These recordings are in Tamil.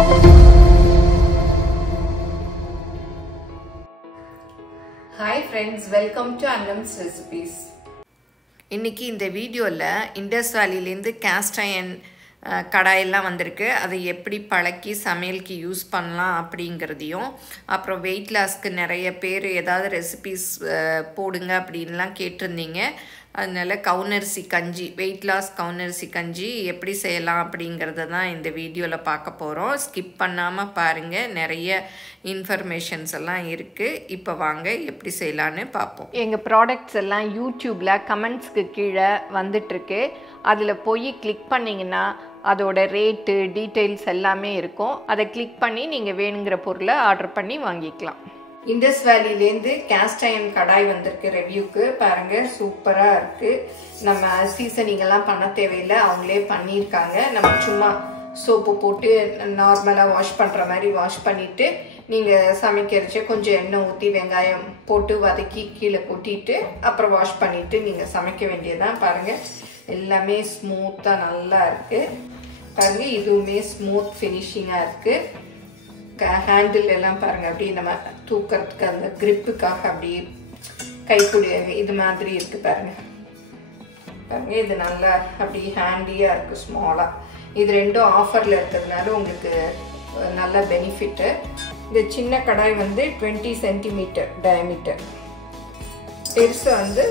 Hi friends, welcome to Annam's Recipes. இன்னைக்கு இந்த வீடியோல இண்டஸ் வேலிலேருந்து காஸ்ட் அயர்ன் கடாயெல்லாம் வந்திருக்கு. அதை எப்படி பழக்கி சமையலுக்கு யூஸ் பண்ணலாம் அப்படிங்கிறதையும், அப்புறம் வெயிட் லாஸ்க்கு நிறைய பேர் ஏதாவது ரெசிபீஸ் போடுங்க அப்படின்லாம் கேட்டிருந்தீங்க. அதனால கவுனரிசி கஞ்சி, வெயிட் லாஸ் கவுனரிசி கஞ்சி எப்படி செய்யலாம் அப்படிங்கிறத தான் இந்த வீடியோவில் பார்க்க போகிறோம். ஸ்கிப் பண்ணாமல் பாருங்கள், நிறைய இன்ஃபர்மேஷன்ஸ் எல்லாம் இருக்குது. இப்போ வாங்க எப்படி செய்யலான்னு பார்ப்போம். எங்கள் ப்ராடக்ட்ஸ் எல்லாம் யூடியூப்பில் கமெண்ட்ஸ்க்கு கீழே வந்துட்டுருக்கு. அதில் போய் கிளிக் பண்ணிங்கன்னா அதோட ரேட்டு டீட்டெயில்ஸ் எல்லாமே இருக்கும். அதை கிளிக் பண்ணி நீங்கள் வேணுங்கிற பொருளை ஆர்டர் பண்ணி வாங்கிக்கலாம். இண்டஸ் வேலிலேருந்து காஸ்ட் அயர்ன் கடாய் வந்திருக்கு ரிவ்யூக்கு. பாருங்கள், சூப்பராக இருக்குது. நம்ம சீசனிங் எல்லாம் பண்ண தேவையில்லை, அவங்களே பண்ணியிருக்காங்க. நம்ம சும்மா சோப்பு போட்டு நார்மலாக வாஷ் பண்ணுற மாதிரி வாஷ் பண்ணிவிட்டு நீங்கள் சமைக்கிறச்ச கொஞ்சம் எண்ணெய் ஊற்றி வெங்காயம் போட்டு வதக்கி கீழே கொட்டிட்டு அப்புறம் வாஷ் பண்ணிவிட்டு நீங்கள் சமைக்க வேண்டியதான். பாருங்கள், எல்லாமே ஸ்மூத்தாக நல்லா இருக்குது. பாருங்கள், இதுவுமே ஸ்மூத் ஃபினிஷிங்காக இருக்குது. ஹேண்டில் எல்லாம் பாருங்கள், அப்படியே நம்ம தூக்கிறதுக்கு அந்த கிரிப்புக்காக அப்படியே கைப்பிடி இது மாதிரி இருக்குது. பாருங்கள் பாருங்கள், இது நல்லா அப்படி ஹேண்டியாக இருக்குது, ஸ்மாலாக. இது ரெண்டும் ஆஃபரில் இருக்கிறதுனால உங்களுக்கு நல்ல பெனிஃபிட்டு. இந்த சின்ன கடாய் வந்து 20 சென்டிமீட்டர் டயமீட்டர், பெருசு வந்து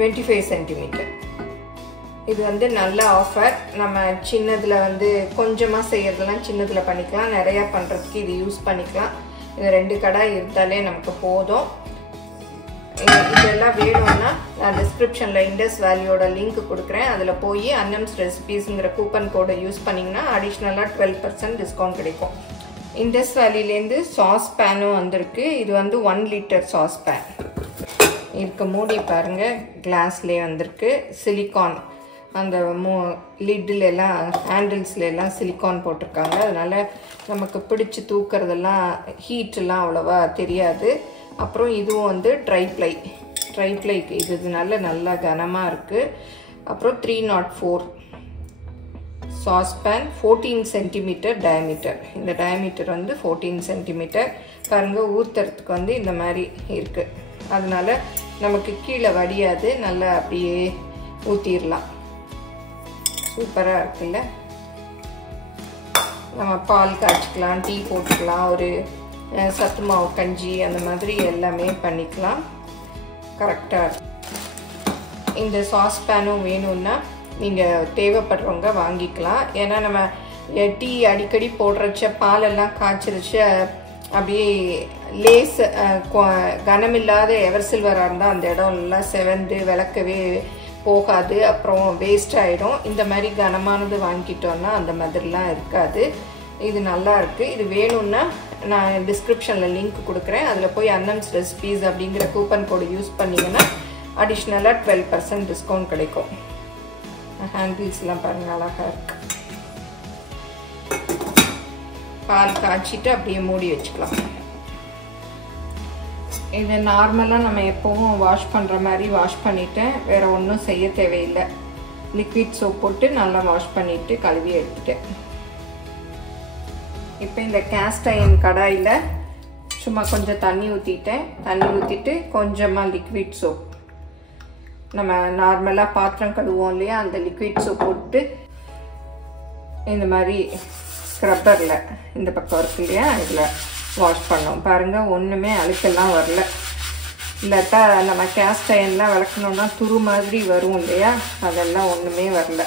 25 சென்டிமீட்டர். இது வந்து நல்ல ஆஃபர். நம்ம சின்னதில் வந்து கொஞ்சமாக செய்யறதெல்லாம் சின்னதில் பண்ணிக்கலாம், நிறையா பண்ணுறதுக்கு இது யூஸ் பண்ணிக்கலாம். இது 2 கடாய் இருந்தாலே நமக்கு போதும். இதெல்லாம் வேணும்னா நான் டிஸ்கிரிப்ஷனில் இண்டஸ் வேலியோட லிங்க் கொடுக்குறேன். அதில் போய் அன்னம்ஸ் ரெசிபீஸுங்கிற கூப்பன் கோடை யூஸ் பண்ணிங்கன்னா அடிஷ்னலாக 12% டிஸ்கவுண்ட் கிடைக்கும். இண்டஸ் வேலிலேருந்து சாஸ் பேனும் வந்திருக்கு. இது வந்து 1 லிட்டர் சாஸ் பேன் இதுக்கு. மூடி பாருங்கள், கிளாஸ்லேயே வந்திருக்கு. சிலிக்கான் அந்த லிட்டில் எல்லாம் ஹேண்டில்ஸ்ல எல்லாம் சிலிக்கான் போட்டிருக்காங்க. அதனால நமக்கு பிடிச்சி தூக்கிறதெல்லாம் ஹீட்டெல்லாம் அவ்வளோவா தெரியாது. அப்புறம் இதுவும் வந்து ட்ரை ப்ளைக்கு இதுனால நல்லா கனமாக இருக்குது. அப்புறம் 304 சாஸ்பேன் 14 சென்டிமீட்டர் டயமீட்டர். இந்த டயமீட்டர் வந்து 14 சென்டிமீட்டர். பாருங்கள், ஊற்றுறதுக்கு வந்து இந்த மாதிரி இருக்குது. அதனால நமக்கு கீழே வடியாது, நல்லா அப்படியே ஊற்றிடலாம். சூப்பராக இருக்குல்ல. நம்ம பால் காய்ச்சிக்கலாம், டீ போட்டுக்கலாம், ஒரு சத்து மாவு கஞ்சி அந்த மாதிரி எல்லாமே பண்ணிக்கலாம். கரெக்டாக இருக்கும். இந்த சாஸ் பேனும் வேணும்னா நீங்கள் தேவைப்படுறவங்க வாங்கிக்கலாம். ஏன்னா நம்ம டீ அடிக்கடி போடுறச்ச பாலெல்லாம் காய்ச்சிருச்ச அப்படியே லேஸ் கனமில்லாத எவர் சில்வராக இருந்தால் அந்த இடம் எல்லாம் செவந்து விளக்கவே போகாது, அப்புறம் வேஸ்ட் ஆகிடும். இந்த மாதிரி கனமானது வாங்கிட்டோன்னா அந்த மாதிரிலாம் இருக்காது. இது நல்லா இருக்குது. இது வேணும்னா நான் டிஸ்கிரிப்ஷனில் லிங்க் கொடுக்குறேன். அதில் போய் அன்னம்ஸ் ரெசிபீஸ் அப்படிங்கிற கூப்பன் கோடு யூஸ் பண்ணிங்கன்னா அடிஷ்னலாக 12% டிஸ்கவுண்ட் கிடைக்கும். ஹேண்டில்ஸ்லாம் பாருங்கள், அழகாக இருக்குது. பால் காய்ச்சிட்டு அப்படியே மூடி வச்சுக்கலாம். இதை நார்மலாக நம்ம எப்போவும் வாஷ் பண்ணுற மாதிரி வாஷ் பண்ணிவிட்டேன். வேறு ஒன்றும் செய்ய தேவையில்லை. லிக்விட் சோப் போட்டு நல்லா வாஷ் பண்ணிவிட்டு கழுவி எடுத்துட்டேன். இப்போ இந்த காஸ்ட் அயர்ன் கடாயில் சும்மா கொஞ்சம் தண்ணி ஊற்றிட்டேன். தண்ணி ஊற்றிட்டு கொஞ்சமாக லிக்விட் சோப், நம்ம நார்மலாக பாத்திரம் கழுவோம் இல்லையா, அந்த லிக்விட் சோப் போட்டு இந்த மாதிரி ஸ்க்ரப்பரில் இந்த பக்கம் இருக்கு இல்லையா, இதில் வாஷ் பண்ணோம். பாருங்கள், ஒன்றுமே அழுக்கெல்லாம் வரல. இல்லாட்டா நம்ம காஸ்ட் அயர்ன்லாம் விளக்கணுன்னா துரு மாதிரி வரும் இல்லையா, அதெல்லாம் ஒன்றுமே வரல.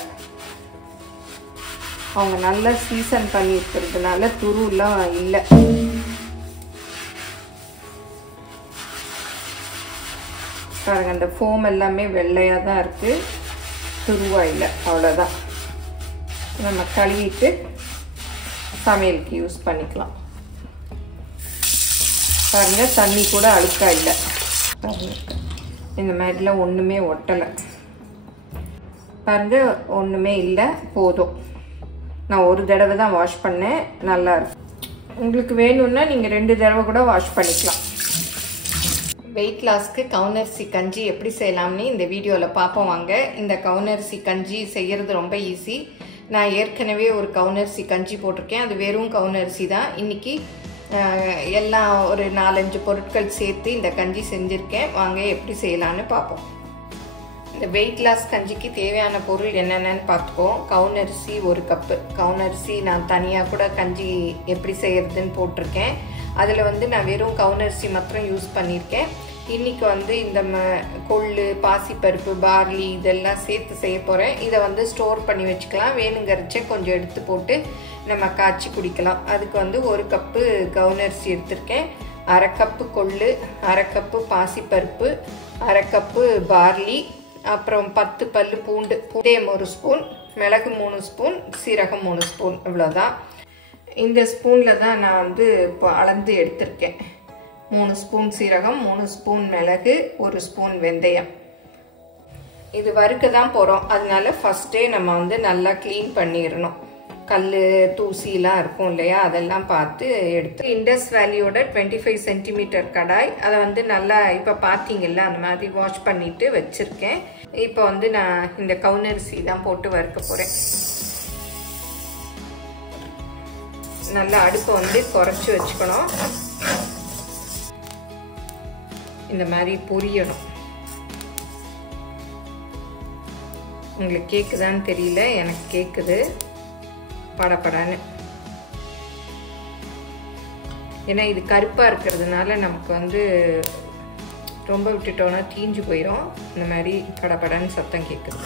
அவங்க நல்லா சீசன் பண்ணி இருக்கிறதுனால துருலாம் இல்லை. பாருங்கள், அந்த ஃபோம் எல்லாமே வெள்ளையாக தான் இருக்குது, துருவா இல்லை. அவ்வளோதான். நம்ம கழுவிட்டு சமையலுக்கு யூஸ் பண்ணிக்கலாம். பாருங்கள், தண்ணி கூட அழுக்கா இல்லை. இந்த மாதிரிலாம் ஒன்றுமே ஒட்டலை. பாருங்கள், ஒன்றுமே இல்லை, போதும். நான் ஒரு தடவை தான் வாஷ் பண்ணேன், நல்லா இருக்கும். உங்களுக்கு வேணும்னா நீங்கள் 2 தடவை கூட வாஷ் பண்ணிக்கலாம். வெயிட் லாஸ்க்கு கவுனரிசி கஞ்சி எப்படி செய்யலாம்னு இந்த வீடியோவில் பார்ப்போம் வாங்க. இந்த கவுனரிசி கஞ்சி செய்கிறது ரொம்ப ஈஸி. நான் ஏற்கனவே ஒரு கவுனரிசி கஞ்சி போட்டிருக்கேன். அது வெறும் கவுனரிசி தான். இன்றைக்கி எல்லாம் ஒரு 4-5 பொருட்கள் சேர்த்து இந்த கஞ்சி செஞ்சுருக்கேன். வாங்க எப்படி செய்யலான்னு பார்ப்போம். இந்த வெயிட் லாஸ் கஞ்சிக்கு தேவையான பொருள் என்னென்னு பார்த்துக்கோம். கவுனரிசி 1 கப்பு. கவுனரிசி நான் தனியாக கூட கஞ்சி எப்படி செய்கிறதுன்னு போட்டிருக்கேன். அதில் நான் வெறும் கவுனரிசி மாத்திரம் யூஸ் பண்ணியிருக்கேன். இன்றைக்கி இந்த கொள்ளு, பாசிப்பருப்பு, பார்லி இதெல்லாம் சேர்த்து செய்ய போகிறேன். இதை ஸ்டோர் பண்ணி வச்சுக்கலாம். வேணுங்கிறச்ச கொஞ்சம் எடுத்து போட்டு நம்ம காய்ச்சி குடிக்கலாம். அதுக்கு 1 கப்பு கவுனரிசி எடுத்திருக்கேன். 1/2 கப்பு கொள்ளு, 1/2 கப்பு பாசிப்பருப்பு, 1/2 கப்பு பார்லி, அப்புறம் 10 பல்லு பூண்டு, வெந்தயம் 1 ஸ்பூன், மிளகு 3 ஸ்பூன், சீரகம் 3 ஸ்பூன். இவ்வளோதான். இந்த ஸ்பூனில் தான் நான் இப்போ அளந்து எடுத்திருக்கேன். 3 ஸ்பூன் சீரகம், 3 ஸ்பூன் மிளகு, 1 ஸ்பூன் வெந்தயம். இது வறுக்க தான் போகிறோம். அதனால ஃபஸ்ட்டே நம்ம நல்லா க்ளீன் பண்ணிடணும். கல், தூசிலாம் இருக்கும் இல்லையா, அதெல்லாம் பார்த்து எடுத்து. இண்டஸ் வேலியோட 25 சென்டிமீட்டர் கடாய், அதை நல்லா இப்போ பார்த்தீங்கல்ல அந்த மாதிரி வாஷ் பண்ணிவிட்டு வச்சுருக்கேன். இப்போ நான் இந்த கவுனரிசி தான் போட்டு வறுக்க போகிறேன். நல்லா அடுப்பை குறைச்சி வச்சுக்கணும். இந்த மாதிரி பொரியணும். உங்களுக்கு கேட்குதான்னு தெரியல, எனக்கு கேட்குது படப்படன்னு. ஏன்னா இது கருப்பாக இருக்கிறதுனால நமக்கு ரொம்ப விட்டுட்டோன்னா தீஞ்சு போயிடும். இந்த மாதிரி படப்படன்னு சத்தம் கேட்குது.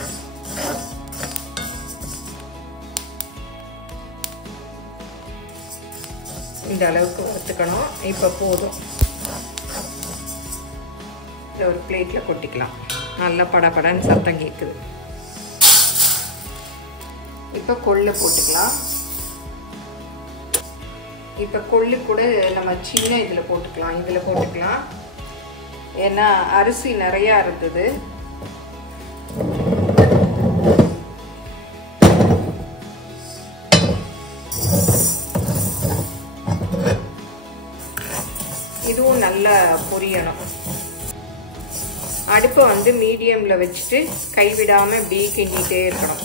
இந்த அளவுக்கு வறுத்துக்கணும். இப்போ போதும். இதை ஒரு பிளேட்டில் கொட்டிக்கலாம். நல்லா படப்படன்னு சத்தம் கேட்குது. இப்போ கொள்ளு போட்டுக்கலாம். இப்போ கொள்ளு கூட நம்ம சின்ன இதில் போட்டுக்கலாம். ஏன்னா அரிசி நிறையா இருந்தது. இதுவும் நல்லா பொரியணும். அடுப்பை மீடியமில் வச்சுட்டு கைவிடாமல் இப்படி கிண்டிகிட்டே இருக்கணும்.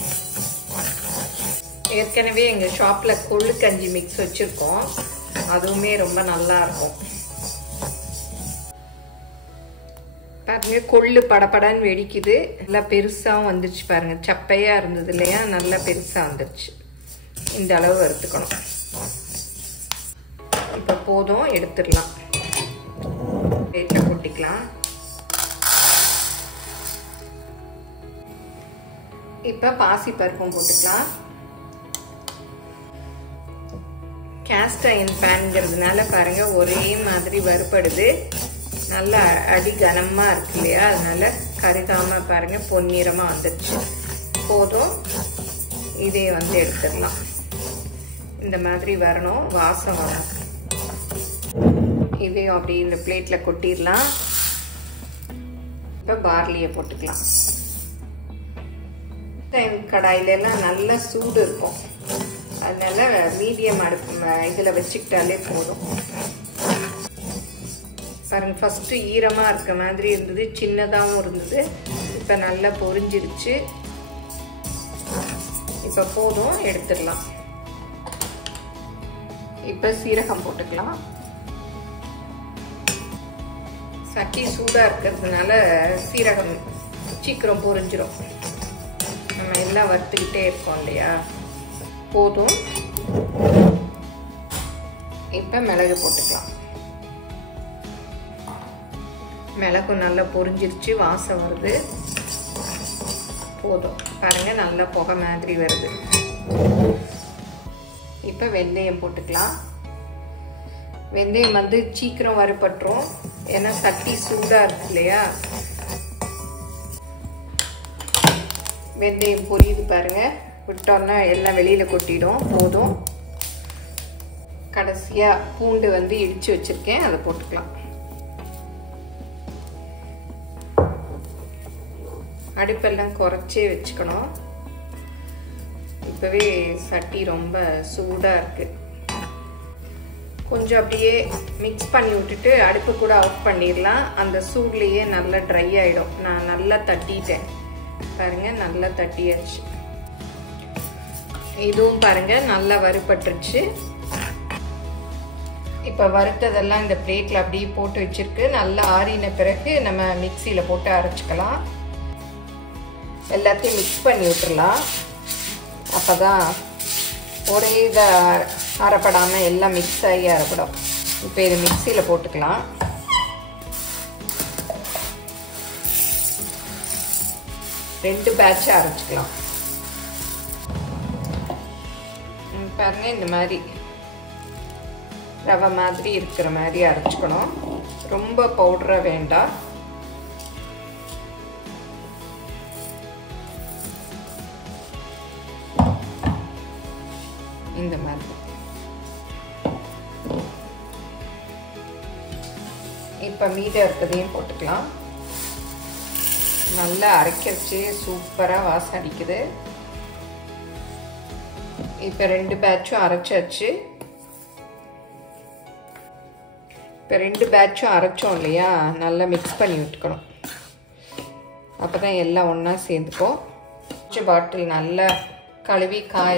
ஏற்கனவே எங்கள் ஷாப்பில் கொள்ளு கஞ்சி மிக்ஸ் வச்சுருக்கோம். அதுவுமே ரொம்ப நல்லா இருக்கும். பாருங்க, கொள்ளு படப்படன்னு வெடிக்குது. நல்லா பெருசாகவும் வந்துருச்சு பாருங்க. சப்பையாக இருந்தது இல்லையா, நல்லா பெருசாக வந்துருச்சு. இந்த அளவு வறுத்துக்கணும். இப்போ போதும், எடுத்துடலாம். பிளேட்டில் கொட்டிக்கலாம். இப்போ பாசிப்பருப்பும் போட்டுக்கலாம். கேஸ்ட் அயர்ன் பேன்ங்கிறதுனால பாருங்க ஒரே மாதிரி வறுபடுது. நல்லா அடி கனமாக இருக்கு இல்லையா, அதனால கருகாமல் பாருங்க பொன்னிறமாக வந்துடுச்சு. போதும், இதே எடுத்துடலாம். இந்த மாதிரி வரணும், வாசம் வரும். இதையும் அப்படி இந்த பிளேட்டில் கொட்டிடலாம். இப்போ பார்லியை போட்டுக்கலாம். கடாயிலெல்லாம் நல்லா சூடு இருக்கும். அதனால மீடியம் அடுப்பு இதில் வச்சுக்கிட்டாலே போதும். பாருங்க, ஃபஸ்ட்டு ஈரமாக இருக்க மாதிரி இருந்தது, சின்னதாகவும் இருந்தது. இப்போ நல்லா பொரிஞ்சிருச்சு. இப்போ போதும், எடுத்துடலாம். இப்போ சீரகம் போட்டுக்கலாம். சட்டி சூடாக இருக்கிறதுனால சீரகம் சீக்கிரம் பொரிஞ்சிடும். நம்ம எல்லாம் வறுத்துக்கிட்டே இருக்கோம் இல்லையா, போதும். இப்போ மிளகு போட்டுக்கலாம். மிளகு நல்லா பொரிஞ்சிருச்சு, வாசம் வருது. போதும் பாருங்க, நல்லா புகை மாதிரி வருது. இப்போ வெந்தயம் போட்டுக்கலாம். வெந்தயம் சீக்கிரம் வறுபட்டுரும். ஏன்னா சட்டி சூடாக இருக்கு இல்லையா. வெந்தயம் பொரியுது பாருங்க. விட்டோன்னா எல்லாம் வெளியில் கொட்டிடும். போதும். கடைசியாக பூண்டு இடித்து வச்சுருக்கேன், அதை போட்டுக்கலாம். அடுப்பெல்லாம் குறைச்சே வச்சுக்கணும். இப்போவே சட்டி ரொம்ப சூடாக இருக்குது. கொஞ்சம் அப்படியே மிக்ஸ் பண்ணி விட்டுட்டு அடுப்பு கூட ஆஃப் பண்ணிடலாம். அந்த சூட்லேயே நல்லா ட்ரை ஆகிடும். நான் நல்லா தட்டிட்டேன் பாருங்கள், நல்லா தட்டியாச்சு. இதுவும் பாருங்கள் நல்லா வறுபட்டுருச்சு. இப்போ வறுத்ததெல்லாம் இந்த பிளேட்டில் அப்படியே போட்டு வச்சுருக்கு. நல்லா ஆறின பிறகு நம்ம மிக்சியில் போட்டு அரைச்சிக்கலாம். எல்லாத்தையும் மிக்ஸ் பண்ணி விட்டுடலாம். அப்போ தான் ஒரே இதை அரைப்படாமல் எல்லாம் மிக்ஸ் ஆகி அரைப்படும். இப்போ இதை மிக்சியில் போட்டுக்கலாம். ரெண்டு பேட்சாக அரைச்சிக்கலாம். பாருங்க, இந்த மாதிரி ரவை மாதிரி இருக்கிற மாதிரி அரைச்சிக்கணும். ரொம்ப பவுடராக வேண்டாம். இந்த மாதிரி இப்போ மீதம் இருக்கிறதையும் போட்டுக்கலாம். நல்லா அரைக்கிறச்சு சூப்பராக வாசம் அடிக்குது. இப்போ ரெண்டு பேட்சும் அரைச்சாச்சு. இப்போ ரெண்டு பேட்சும் அரைச்சோம் இல்லையா, நல்லா மிக்ஸ் பண்ணி விட்டுக்கணும். அப்போ தான் எல்லாம் ஒன்றா சேர்ந்துக்கும். பாட்டில் நல்லா கழுவி காய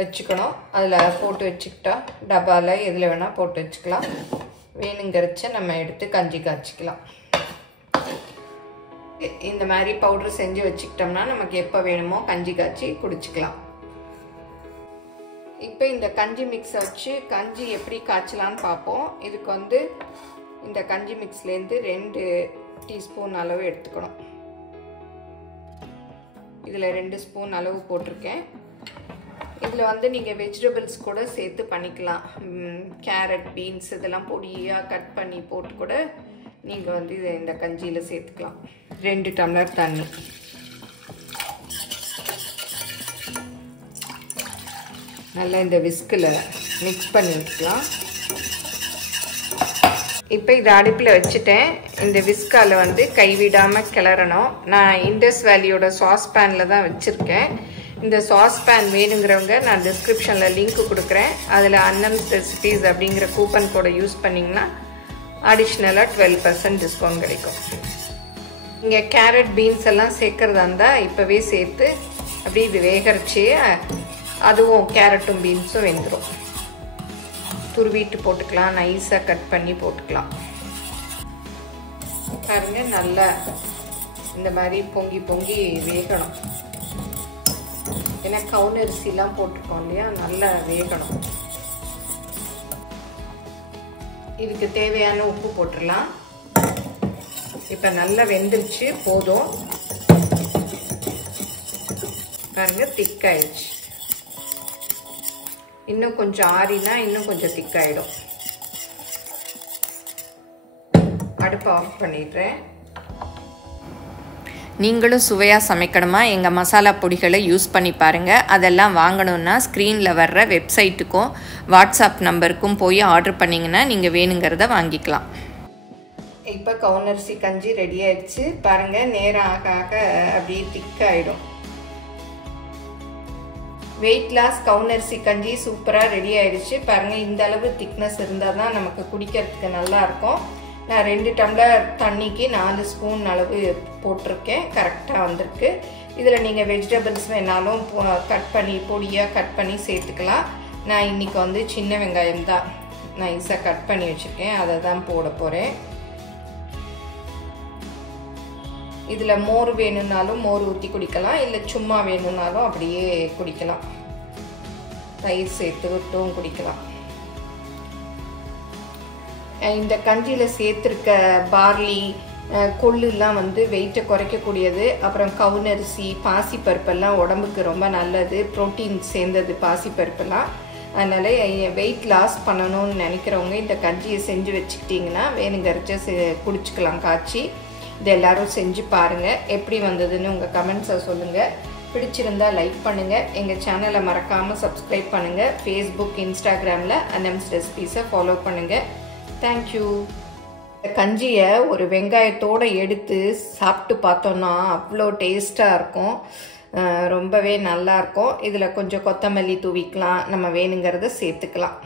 வச்சுக்கணும். அதில் போட்டு வச்சுக்கிட்டா டப்பாவில் எதில் வேணால் போட்டு வச்சுக்கலாம். வேணுங்கிறச்ச நம்ம எடுத்து கஞ்சி காய்ச்சிக்கலாம். இந்த மாதிரி பவுட்ரு செஞ்சு வச்சுக்கிட்டோம்னா நமக்கு எப்போ வேணுமோ கஞ்சி காய்ச்சி குடிச்சிக்கலாம். இப்போ இந்த கஞ்சி மிக்ஸை வச்சு கஞ்சி எப்படி காய்ச்சலான்னு பார்ப்போம். இதுக்கு இந்த கஞ்சி மிக்ஸ்லேருந்து 2 டீஸ்பூன் அளவு எடுத்துக்கணும். இதில் 2 ஸ்பூன் அளவு போட்டிருக்கேன். இதில் நீங்கள் வெஜிடபிள்ஸ் கூட சேர்த்து பண்ணிக்கலாம். கேரட், பீன்ஸ் இதெல்லாம் பொடியாக கட் பண்ணி போட்டு கூட நீங்கள் இதை இந்த கஞ்சியில் சேர்த்துக்கலாம். 2 டம்ளர் தண்ணி. நல்லா இந்த விஸ்கில் மிக்ஸ் பண்ணி வச்சுக்கலாம். இப்போ இதை அடுப்பில் வச்சுட்டேன். இந்த விஸ்கால் கைவிடாமல் கிளறணும். நான் இண்டஸ் வேலியோட சாஸ் பேனில் தான் வச்சுருக்கேன். இந்த சாஸ் பேன் வேணுங்கிறவங்க நான் டிஸ்கிரிப்ஷனில் லிங்க் கொடுக்குறேன். அதில் அன்னம்ஸ் ரெசிபீஸ் அப்படிங்கிற கூப்பன் கோடை யூஸ் பண்ணிங்கன்னா அடிஷ்னலாக 12% டிஸ்கவுண்ட் கிடைக்கும். இங்கே கேரட், பீன்ஸ் எல்லாம் சேர்க்குறதா இருந்தால் இப்போவே சேர்த்து அப்படி இது வேகரிச்சு அதுவும் கேரட்டும் பீன்ஸும் வெந்துடும். துருவிட்டு போட்டுக்கலாம், நைஸாக கட் பண்ணி போட்டுக்கலாம். பாருங்க, நல்லா இந்த மாதிரி பொங்கி பொங்கி வேகணும். ஏன்னா கவுனரிசிலாம் போட்டிருக்கோம் இல்லையா, நல்லா வேகணும். இதுக்கு தேவையான உப்பு போட்டுடலாம். இப்போ நல்லா வெந்துருச்சு, போதும். பாருங்க, திக்காயிடுச்சு. இன்னும் கொஞ்சம் ஆறினா இன்னும் கொஞ்சம் திக்காயிடும். அடுப்பை ஆஃப் பண்ணிடுறேன். நீங்களும் சுவையாக சமைக்கணுமா? எங்கள் மசாலா பொடிகளை யூஸ் பண்ணி பாருங்கள். அதெல்லாம் வாங்கணுன்னா ஸ்க்ரீனில் வர்ற வெப்சைட்டுக்கும் வாட்ஸ்அப் நம்பருக்கும் போய் ஆர்டர் பண்ணிங்கன்னா நீங்கள் வேணுங்கிறத வாங்கிக்கலாம். இப்போ கவுனரிசி கஞ்சி ரெடி ஆயிடுச்சு. பாருங்கள், நேரம் ஆக ஆக அப்படியே திக்காயிடும். வெயிட் லாஸ் கவுனரிசி கஞ்சி சூப்பராக ரெடி ஆயிடுச்சு. பாருங்கள், இந்த அளவு திக்னஸ் இருந்தால் தான் நமக்கு குடிக்கிறதுக்கு நல்லாயிருக்கும். நான் 2 டம்ளர் தண்ணிக்கு 4 ஸ்பூன் அளவு போட்டிருக்கேன். கரெக்டாக வந்திருக்கு. இதில் நீங்கள் வெஜிடபிள்ஸ் வேணாலும் பொடியாக கட் பண்ணி சேர்த்துக்கலாம். நான் இன்றைக்கி சின்ன வெங்காயம் தான் நைஸாக கட் பண்ணி வச்சுருக்கேன், அதை தான் போட போகிறேன். இதில் மோர் வேணும்னாலும் மோர் ஊற்றி குடிக்கலாம், இல்லை சும்மா வேணும்னாலும் அப்படியே குடிக்கலாம். தயிர் சேர்த்து விட்டும் குடிக்கலாம். இந்த கஞ்சியில் சேர்த்துருக்க பார்லி, கொள்ளுலாம் வெயிட்டை குறைக்கக்கூடியது. அப்புறம் கவுனரிசி, பாசிப்பருப்பெல்லாம் உடம்புக்கு ரொம்ப நல்லது. ப்ரோட்டீன் சேர்ந்தது பாசிப்பருப்பெல்லாம். அதனால் வெயிட் லாஸ் பண்ணணும்னு நினைக்கிறவங்க இந்த கஞ்சியை செஞ்சு வச்சுக்கிட்டிங்கன்னா வேணுங்கிறச்ச குடிச்சிக்கலாம் காய்ச்சி. இது எல்லோரும் செஞ்சு பாருங்கள். எப்படி வந்ததுன்னு உங்கள் கமெண்ட்ஸை சொல்லுங்கள். பிடிச்சிருந்தால் லைக் பண்ணுங்கள். எங்கள் சேனலை மறக்காமல் சப்ஸ்கிரைப் பண்ணுங்கள். ஃபேஸ்புக், இன்ஸ்டாகிராமில் அன்னம்ஸ் ரெசிபீஸை ஃபாலோ பண்ணுங்கள். தேங்க்யூ. இந்த கஞ்சியை ஒரு வெங்காயத்தோடு எடுத்து சாப்பிட்டு பார்த்தோன்னா அவ்வளோ டேஸ்ட்டாக இருக்கும். ரொம்பவே நல்லாயிருக்கும். இதில் கொஞ்சம் கொத்தமல்லி தூவிக்கலாம், நம்ம வேணுங்கிறத சேர்த்துக்கலாம்.